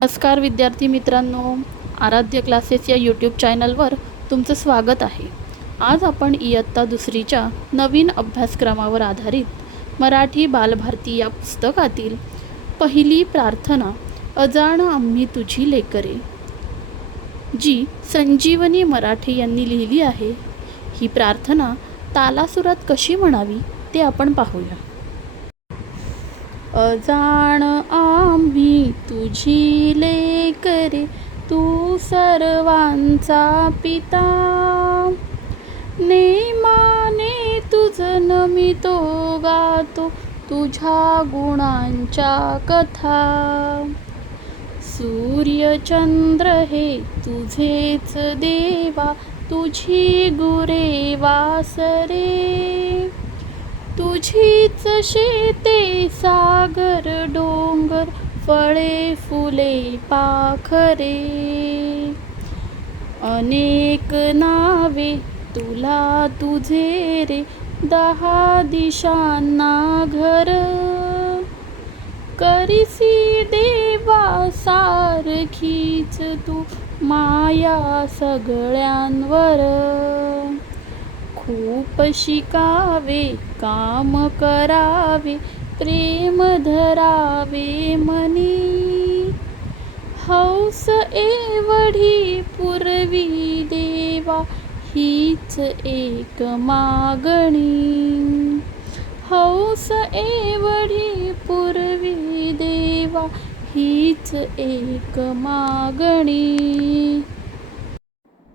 नमस्कार विद्यार्थी मित्रांनो, आराध्य क्लासेस या यूट्यूब चॅनलवर तुमचं स्वागत आहे. आज आपण इयत्ता दुसरीच्या नवीन अभ्यासक्रमावर आधारित मराठी बालभारती या पुस्तकातील पहिली प्रार्थना अजाण आम्ही तुझी लेकरे, जी संजीवनी मराठे यांनी लिहिली आहे. ही प्रार्थना तालासुरात कशी म्हणावी ते आपण पाहूया. अजाण आम्ही तुझी लेकरे, तू सर्वांचा पिता. नेमाने तुझ नमितो गातो, तुझ्या गुणांच्या कथा. सूर्य चंद्र हे तुझेच देवा, तुझी गुरे वासरे. तुझीच शेते सागर डोंगर, फळे फुले पाखरे. अनेक नावे तुला तुझे रे, 10 दिशांना घर. करिसी देवा सारखीच तू माया सगळ्यांवर. खूप शिकावे काम करावे, प्रेम धरावे मनी. हौस एवढी पुरवी देवा, हीच एक मागणी. हौस एवढी पुरवी देवा, हीच एक मागणी.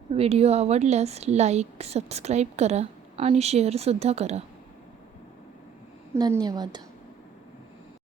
व्हिडिओ आवडल्यास लाईक, सबस्क्राईब करा आणि शेअरसुद्धा करा. धन्यवाद.